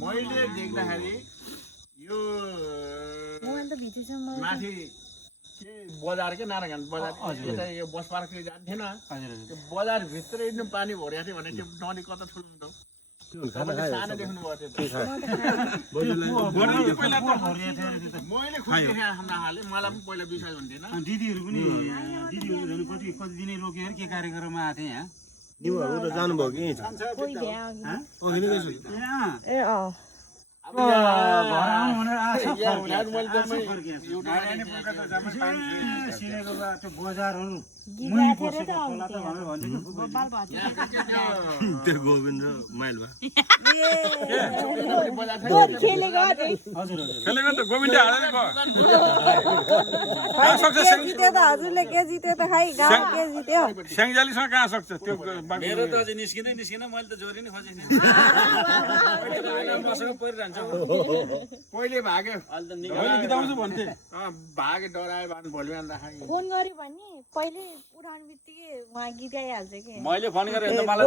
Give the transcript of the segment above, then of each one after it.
मैले देख्दाखेरि यो माथि बजार के नारायण बजार यता यो बस पार्कतिर जान्थेन त्यो बजारभित्र एकदम पानी भरेको थियो भने त्यो नदी कता ठुलो हुन्छ सानो देख्नुभएको थियो मैले खुसी नहालेँ मलाई पनि पहिला विश्वास हुन्थेन दिदीहरू पनि दिदीहरू कति दिनै रोक्यो के कार्यक्रममा आएको थिएँ यहाँ निउहरू त जानुभयो कि गोविन्द माइलमा हजुरले के जित्यो त खै गाउँ के जित्यो स्याङजालीसँग कहाँ सक्छ त्यो मेरो त अझै निस्किँदै निस्किन मैले त जोरी नै खोजेँ पहिले भाग्यो गीताउँछु भन्थे भागे डरायो भने भोलि बिहान फोन गर्यो भने पहिले उठाउने बित्तिकै उहाँ गीत गाइहाल्छ कि मैले फोन गरेँ त मलाई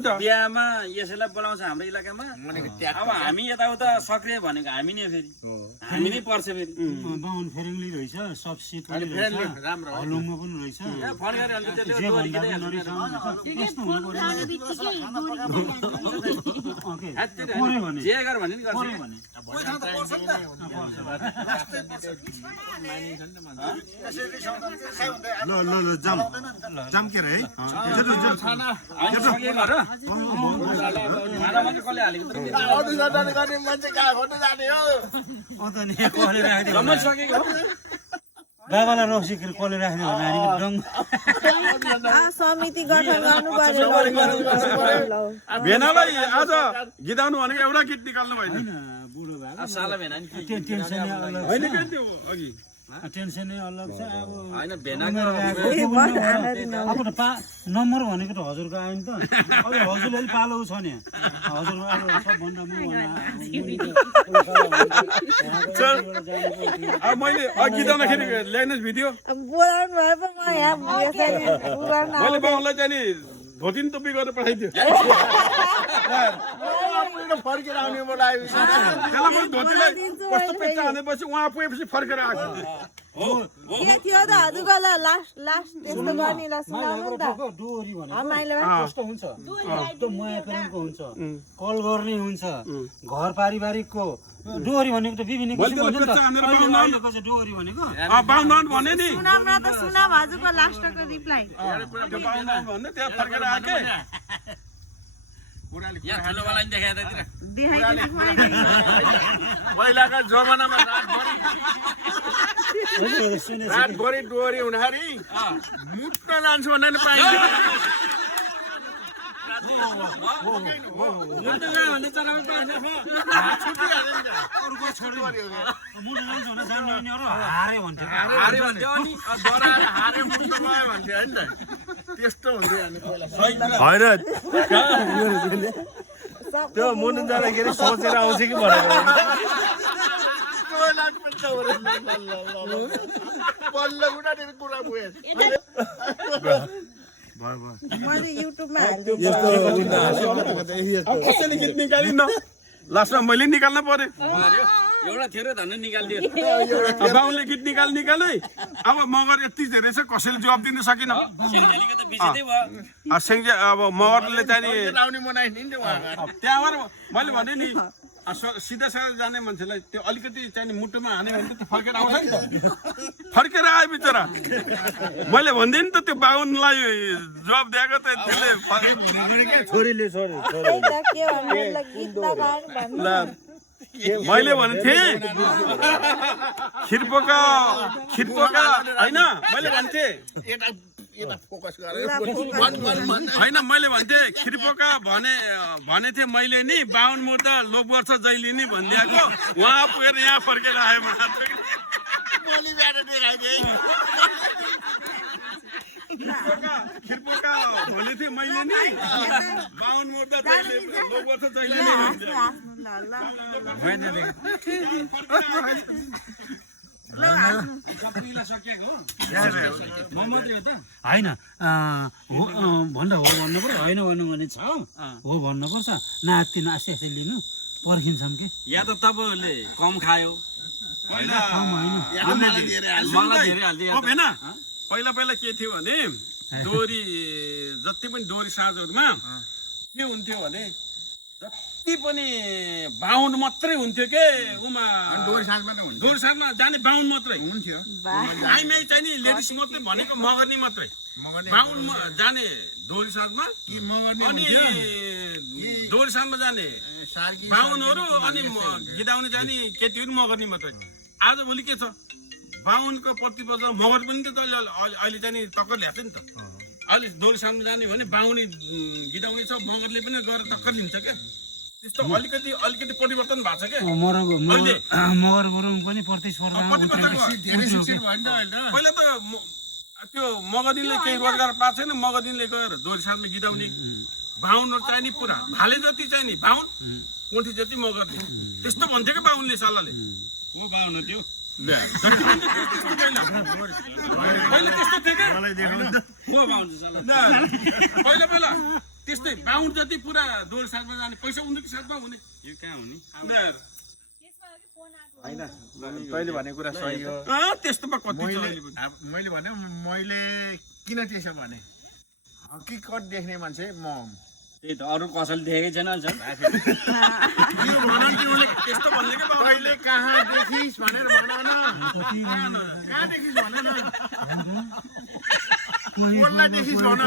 त बिहामा यसैलाई बोलाउँछ हाम्रो इलाकामा अब हामी यताउता सक्रिय भनेको हामी नै फेरि हामी नै पर्छ फेरि बाहुन फेरिङली रहेछ सक्सी पनि रहेछ हलुङमा पनि रहेछ फोन गरे अन्त त्यसले जे गर भने नि गर्छ ल जाम के रे बाबालाई रक्सी कसले राख्ने समिति गठन गर्नु पर्यो भेनालाई आज गीताउनु भनेको एउटा गीत निकाल्नु भयो टेन्सनै अलग छ अब नम्बर भनेको त हजुरको आयो नि त अब हजुरले पालो छ नि हजुरको अब सबभन्दा मैले गीत आउँदाखेरि ल्याइनुहोस् भिडियो बोलाउनु भए पनि म यहाँ मैले बाउलाई चाहिँ नि धोती टोपी गरेर पठाइदियो फर्केर आउने बोलायो धोतीलाई कस्तो पेचा हानेपछि उहाँ पुगेपछि फर्केर आएको के थियो त हजुरको लास्ट त्यस्तो गर्नेलाई सुनाउनु नि त डोरी भनेको रमाइलो कस्तो हुन्छ एकदम माया प्रेमको हुन्छ कल गर्ने हुन्छ घर पारिवारिकको डोरी भनेको त विभिन्न किसिमको हुन्छ नि त अहिलेको चाहिँ डोरी भनेको बाहुन भने नि सुनाम न त सुनाम हजुरको लास्टको रिप्लाई भन्ने त्यहाँ फर्केर आके पहिलाका जमानामा रातभरि डोरी हुँदाखेरि मुट्न जान्छु भन्ने पाइन्छ त्यस्तो होइन त्यो मुन्नु जाँदाखेरि सोचेर आउँछ कि भनेर मैले युट्युबमा कसैले गीत निकालिन्न लास्टमा मैले निकाल्न पर्यो एउटा थियो र धन्न निकालिदियो बाहुनले गीत निकालै अब मगर यति धेरै छ कसैले जवाब दिन सकिन अब मगरले चाहिँ नि त्यहाँबाट मैले भने नि सिधा साधा जाने मान्छेलाई त्यो अलिकति चाहिँ मुटुमा हाने भने त फर्केर आउँछ नि त फर्केर आयो बिचरा मैले भन्दिनँ नि त त्यो बाहुनलाई जवाब दिएको त त्यसले छोरीले मैले भनेको थिएँ खिर्पोका होइन मैले भन्थेँ होइन मैले भन्थेँ खिर्पोका भने थिएँ मैले नि बाहुन मुर्दा लोप गर्छ जहिले नि भनिदिएको उहाँ पुगेर यहाँ फर्केर आयो खिर्पोका भने थिएँ मैले नि बाहुन मुर्दा जहिले लोप गर्छ जहिले नि सबैलाई सकिएको हो म मात्रै हो त होइन भन्दा हो भन्नु पर्छ होइन भन्नु भने छ हो भन्नुपर्छ नाति आस्ते आस्ते लिनु पर्खिन्छौँ कि या त तपाईँहरूले कम खायो पहिला मलाई धेरै हालिदियो हो भएन पहिला पहिला के थियो भने डोरी जति पनि डोरी साँझहरूमा के हुन्थ्यो भने जति पनि बाहुन मात्रै हुन्थ्यो के उमा डोरी साँझमा त हुन्छ डोरी साँझमा जाने बाहुन मात्रै हुन्थ्यो आइमै चाहिँ नि लेडिस मात्रै भनेको मगर्नी मात्रै बाहुन जाने डोरी साँझमा अनि डोरी साँझमा जाने बाहुनहरू अनि गिदाउने जाने केटीहरू मगर्नी मात्रै आजभोलि के छ बाहुनको प्रतिपक्ष मगर पनि त अहिले चाहिँ नि टक्कर ल्याएको छ नि त अहिले डोरी साँझमा जाने भने बाहुनी गिदाउने छ मगरले पनि गएर टक्कर लिन्छ क्या त्यस्तो अलिकति परिवर्तन भएको छ क्या मगर गुरुङ पनि प्रतिस्पर्धा पहिला त त्यो मगरनीले केही रोजगार पाएको छैन मगरनीले गएर डोरी साँझमा गिदाउने बाहुनहरू चाहिँ नि पुरा भाले जति चाहिँ नि बाहुन कोठी जति मगर्ने त्यस्तो भन्थ्यो क्या बाहुनले सल्लाहले को बाहुन हो त्यो पहिला त्यस्तो थियो क्या को बाहुन छ पहिला पहिला त्यस्तै बाहुन जति पुरा डोरी साँझमा जाने पैसा उनीहरूको साथमा हुने यो कहाँ हुने तैँले भनेको कुरा सही हो त्यस्तोमा कति मैले भने मैले किन त्यसो भने हकिकत देख्ने मान्छे म त्यही त अरू कसैले देखेकै छैन त्यस्तो भन्ने क्या तैँले कहाँ देखिस् भनेर भन न कहाँ देखिस् भन न कसलाई देखिस् भन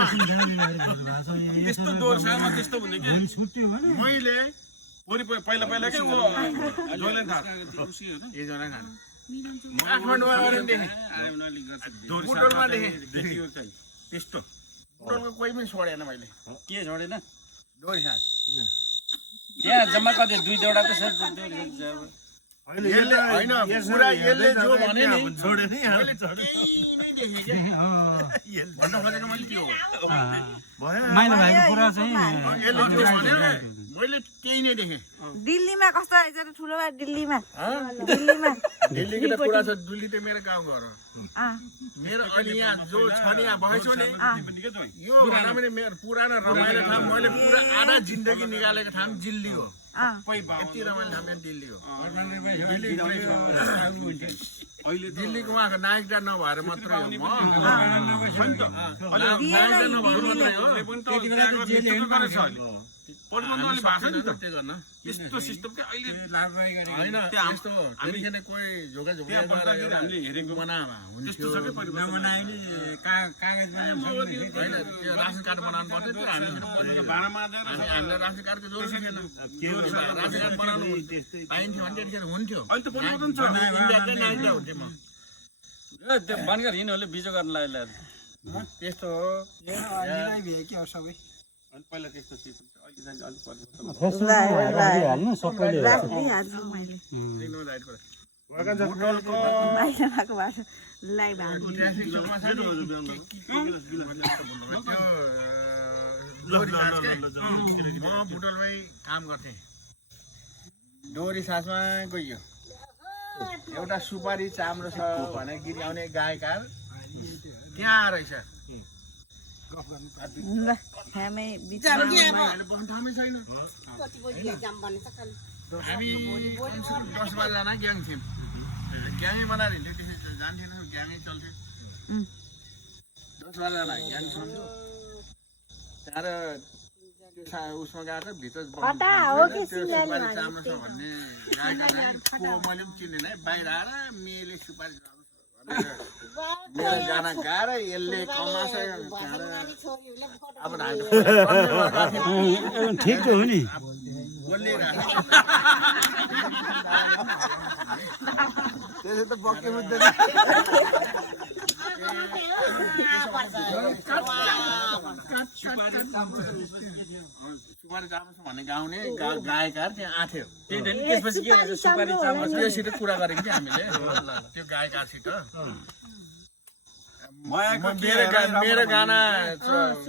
त्यस्तो डोरी साँझमा त्यस्तो हुने क्या मैले पहिला पहिला के काठमाडौँमा गएर देखेँ बुटोलमा देखेँ त्यस्तो बुटोलको कोही पनि छोडेन मैले के छोडेन डोरी साँझ त्यहाँ जम्मा कति 2-2 त छ होइन पुरा यसले जो भने नि छोडे नि मैले त्यही नै देखेँ क्या भन्न खोजेको मैले त्यो हो माइला भाइको कुरा चाहिँ यसले जो भन्यो मैले त्यही नै देखेँ दिल्लीमा कस्तो रहेछ र ठुलो भए दिल्लीमा दिल्लीको त पुरा छ दिल्ली त मेरो गाउँ घर हो मेरो अहिले यहाँ जो छ नि यहाँ बगैँचो नि यो भन्दा पनि मेरो पुरानो रमाइलो ठाउँ मैले पुरा आधा जिन्दगी निकालेको ठाउँ दिल्ली हो यति रमाइलो ठाउँ यहाँ दिल्ली हो दिल्लीको उहाँको नायकटा नभएर मात्रै हो नायकटा नभएर मात्रै हो यस्तो सिस्टम क्या अहिले होइन त्यस्तो त्यतिखेर कोही झोका झोका हामीले हेरेको हुन्थ्यो होइन त्यो रासन कार्ड बनाउनु पर्थ्यो त्यो हामीलाई रासन कार्डको जरुरी थिएन रासन कार्ड बनाउनु पाइन्थ्यो भने त्यतिखेर हुन्थ्यो अहिले त परिवर्तन छ इन्डियाकै नायकटा हुन्थ्यो म त्यो बनकर हिँड्नुले बिजो गर्न लाग्यो त्यस्तो हो पहिला त्यस्तो सिस्टम अहिले चाहिँ अलिक परिवर्तन हाल्नु सबैले म बुटोलमै काम गर्थेँ डोरी साँझमा गइयो एउटा सुपारी चाम्रो छ भनेर गीत गाउने गायककार त्यहाँ रहेछ हामी 10 12जना ग्याङ थियौँ ग्याङै बनाएर हिँड्थ्यो त्यसै जान्थेन ग्याङै चल्थ्यो 10 12जना ग्याङ छन् त्यहाँ उसमा गएर भित्र सुपारी चाम्रो छ भन्ने गायकलाई मैले पनि चिनेन है बाहिर आएर मेले सुपारी मेरो गाना गाएर यसले कमास अब ठिक त हो नि त्यसै त बक्के बुझ्दैन सुपारी चामच भन्ने गाउने गायककार त्यहाँ आथ्यो त्यसपछि के रहेछ सुपारी चामच त्योसित कुरा गरेको थियो हामीले त्यो गायककारसित मेरो गाना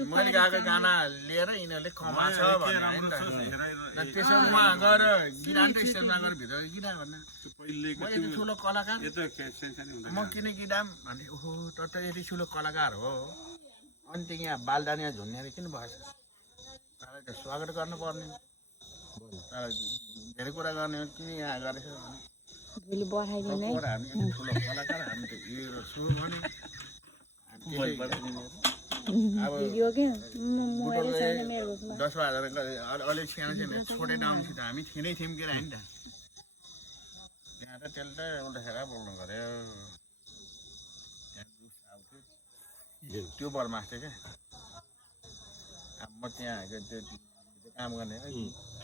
मैले गाएको गाना लिएर यिनीहरूले कमाछ भने होइन त त्यसो उहाँ गएर गिटार स्टेजमा गएर भित्र गिटार भन्न म यति ठुलो कलाकार म किन गिटार भने ओहो त यति ठुलो कलाकार हो अनि त्यो यहाँ बालदानिया झुन्नेर किन भएछ तर त्यो स्वागत गर्नुपर्ने तर धेरै कुरा गर्ने हो किन यहाँ गरेछ भोलि बढाइदिने हामी यति ठुलो कलाकार हामी त हिरो छु भने अब भिडियो के मोबाइल छैन मेरो घरमा 10,000 अलिक सानो सानो छोटे डाउन त हामी थिनै थियौँ के होइन त त्यहाँ त त्यसले त उल्टा खेर बोल्नु गऱ्यो त्यो बर्मास थियो क्या अब म त्यहाँ त्यो काम गर्ने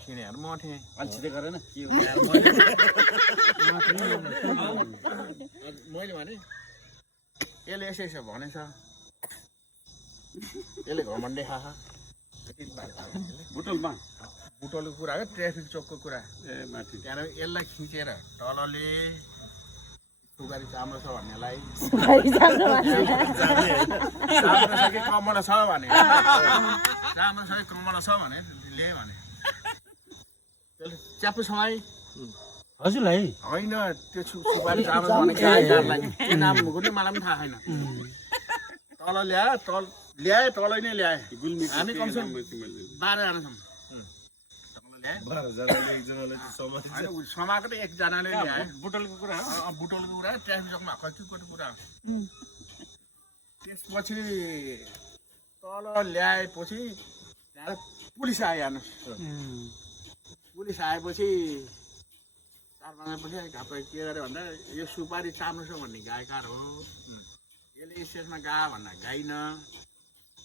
खिनेहरू म थिएँ अल्छिँदै गरेन के हो मैले भने यसले यसो यसो भनेछ यसले घमण्डे खाखा बुटलमा बुटोलको कुरा हो ट्राफिक चोकको कुरा ए माथि त्यहाँबाट यसलाई खिचेर तलले सुपारी चाम्रो छ भन्नेलाई चाम्रो छ कि कमला छ भने चाम्रो छ कि कमला छ भने ल्याएँ भने त्यसले च्यापो समाई हजुरलाई होइन त्यो सुपारी चाम्रो छ भने गाईलाई के नाम गुल्मी मलाई पनि थाहा छैन तल ल्याए तलै नै ल्याए हामी कमसेकम 12 जना छौँ समाएको त एकजनाले ल्याए बुटलको कुरा हो बुटोलको कुरा ट्राफिक चौकमा कतिको कुरा हो त्यसपछि तल ल्याएपछि त्यहाँ पुलिस आयो हेर्नुहोस् पुलिस आएपछि 4-5 पछि घाप्पै के गर्यो भन्दा यो सुपारी चाम्रो छ भन्ने गायकार हो यसले स्टेजमा गा भन्दा गाइन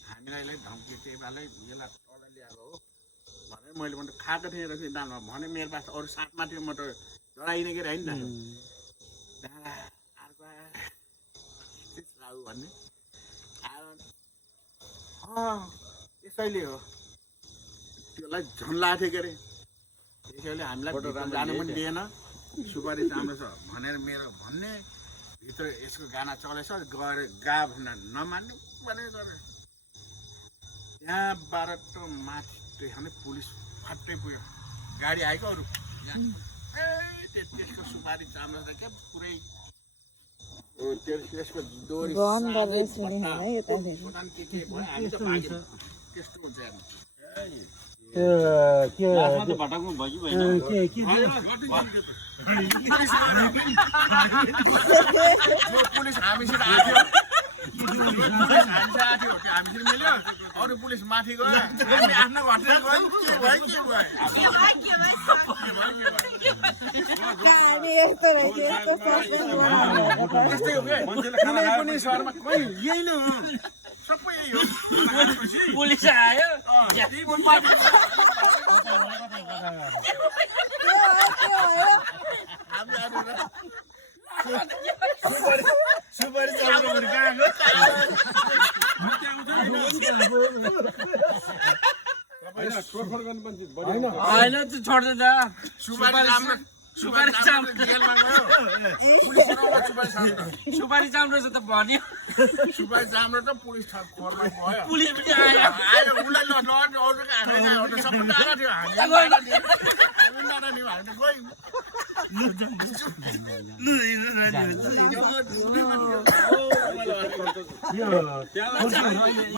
हामीलाई धम्की टेपालाई यसलाई तल ल्याएको हो भनेर मैले पनि खाएको थिएँ रहेछ दाममा भने मेरो पास अरू साथमा थियो म त डराइने के होइन त दादा अर्को आयो भन्ने आयो यसैले हो त्यसलाई झन् लाग्थ्यो के अरे त्यसैले हामीलाई जानु पनि दिएन सुपारी चाम्रो छ भनेर मेरो भन्ने भित्र यसको गाना चलेछ गएर गा भन्न नमान्ने भनेर गरे त्यहाँबाट त माथि देखाउने पुलिस फट्टै पुग्यो गाडी आएको अरू त्यसको सुपारी चाम्रो त क्या पुरै त्यसको डोरी त्यस्तो हुन्छ लास्टमा त भटाकमा भयो कि भएन पुलिस हामीसित आथ्यो हामीसित मिल्यो अरू पुलिस माथि गयो हामी आफ्नो घरतिर गयौँ कुनै पनि सहरमा कोही यही नै हो सबै यही हो पुलिस आयो सुपारी चाम्रो भने गएको होइन त्यो छोड्दै जा सुपारी चाम्रो छ त भन्यो सुपारी चाम्रो त पुलिस खोरमा गयो पुलिस पनि आयो उसलाई सबै डाँडा थियो हामी डाँडा नि हामी गयौँ